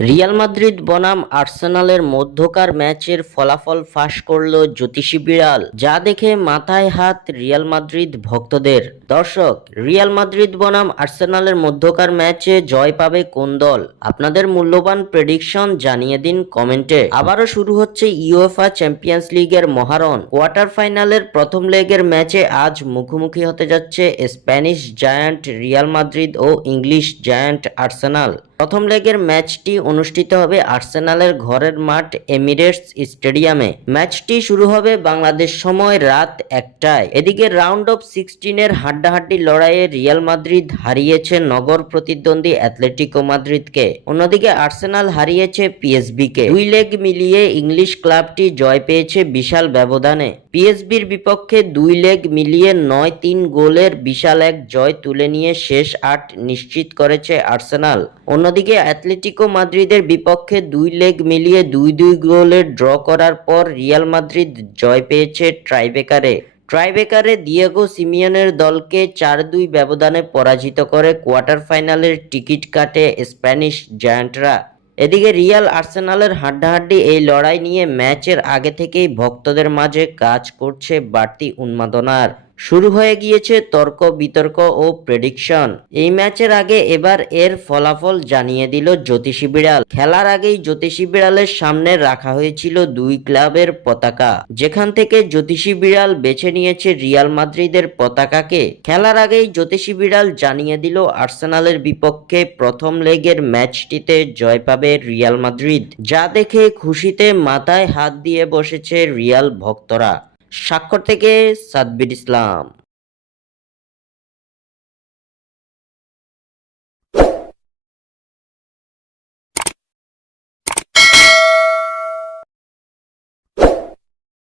Real Madrid বনাম আর্সেনালের মধ্যকার ম্যাচের ফলাফল ফাঁস করল জ্যোতিষী বিড়াল, যা দেখে মাথায় হাত রিয়াল মাদ্রিদ ভক্তদের। দর্শক, রিয়াল মাদ্রিদ বনাম আর্সেনালের মধ্যকার ম্যাচে জয় পাবে কোন দল? আপনাদের মূল্যবান প্রেডিকশন জানিয়ে দিন কমেন্টে। আবারও শুরু হচ্ছে ইউএফা চ্যাম্পিয়ন্স লিগের মহারণ। কোয়ার্টার ফাইনালের প্রথম লেগের ম্যাচে আজ মুখোমুখি হতে যাচ্ছে স্প্যানিশ জায়ান্ট রিয়াল মাদ্রিদ ও ইংলিশ জায়ান্ট আর্সেনাল। প্রথম লেগের ম্যাচটি অনুষ্ঠিত হবে আর্সেনালের ঘরের মাঠ এমিরেটস স্টেডিয়ামে। ম্যাচটি শুরু হবে বাংলাদেশ সময় রাত 1টায়। এদিকে রাউন্ড অফ 16-এর হাড্ডাহাড্ডি লড়াইয়ে রিয়াল মাদ্রিদ হারিয়েছে নগর প্রতিদ্বন্দ্বী অ্যাটলেটিকো মাদ্রিদকে। অন্যদিকে আর্সেনাল হারিয়েছে পিএসবিকে। দুই লেগ মিলিয়ে ইংলিশ ক্লাবটি জয় পেয়েছে বিশাল ব্যবধানে। পিএসবির বিপক্ষে দুই লেগ মিলিয়ে 9-3 গোলের বিশাল এক জয় তুলে নিয়ে শেষ 8 নিশ্চিত করেছে আর্সেনাল। অন্যদিকে অ্যাটলেটিকো মাদ্রিদের বিপক্ষে দুই লেগ মিলিয়ে 2-2 গোলের ড্র করার পর রিয়াল মাদ্রিদ জয় পেয়েছে ট্রাইবেকারে দিয়েগো সিমিওনের দলকে 4-2 ব্যবধানে পরাজিত করে কোয়ার্টার ফাইনালের টিকিট কাটে স্প্যানিশ জায়ান্টরা। এদিকে রিয়াল আর্সেনালের হাড্ডাহাড্ডি এই লড়াই নিয়ে ম্যাচের আগে থেকেই ভক্তদের মাঝে কাজ করছে বাড়তি উন্মাদনার। শুরু হয়ে গিয়েছে তর্ক বিতর্ক ও প্রেডিকশন। এই ম্যাচের আগে এবার এর ফলাফল জানিয়ে দিল জ্যোতিষী বিড়াল। খেলার আগেই জ্যোতিষী বিড়ালের সামনে রাখা হয়েছিল দুই ক্লাবের পতাকা, যেখান থেকে জ্যোতিষী বিড়াল বেছে নিয়েছে রিয়াল মাদ্রিদের পতাকাকে। খেলার আগেই জ্যোতিষী বিড়াল জানিয়ে দিল আর্সেনালের বিপক্ষে প্রথম লেগের ম্যাচটিতে জয় পাবে রিয়াল মাদ্রিদ, যা দেখে খুশিতে মাথায় হাত দিয়ে বসেছে রিয়াল ভক্তরা। স্বাক্ষর থেকে সাব্বির ইসলাম।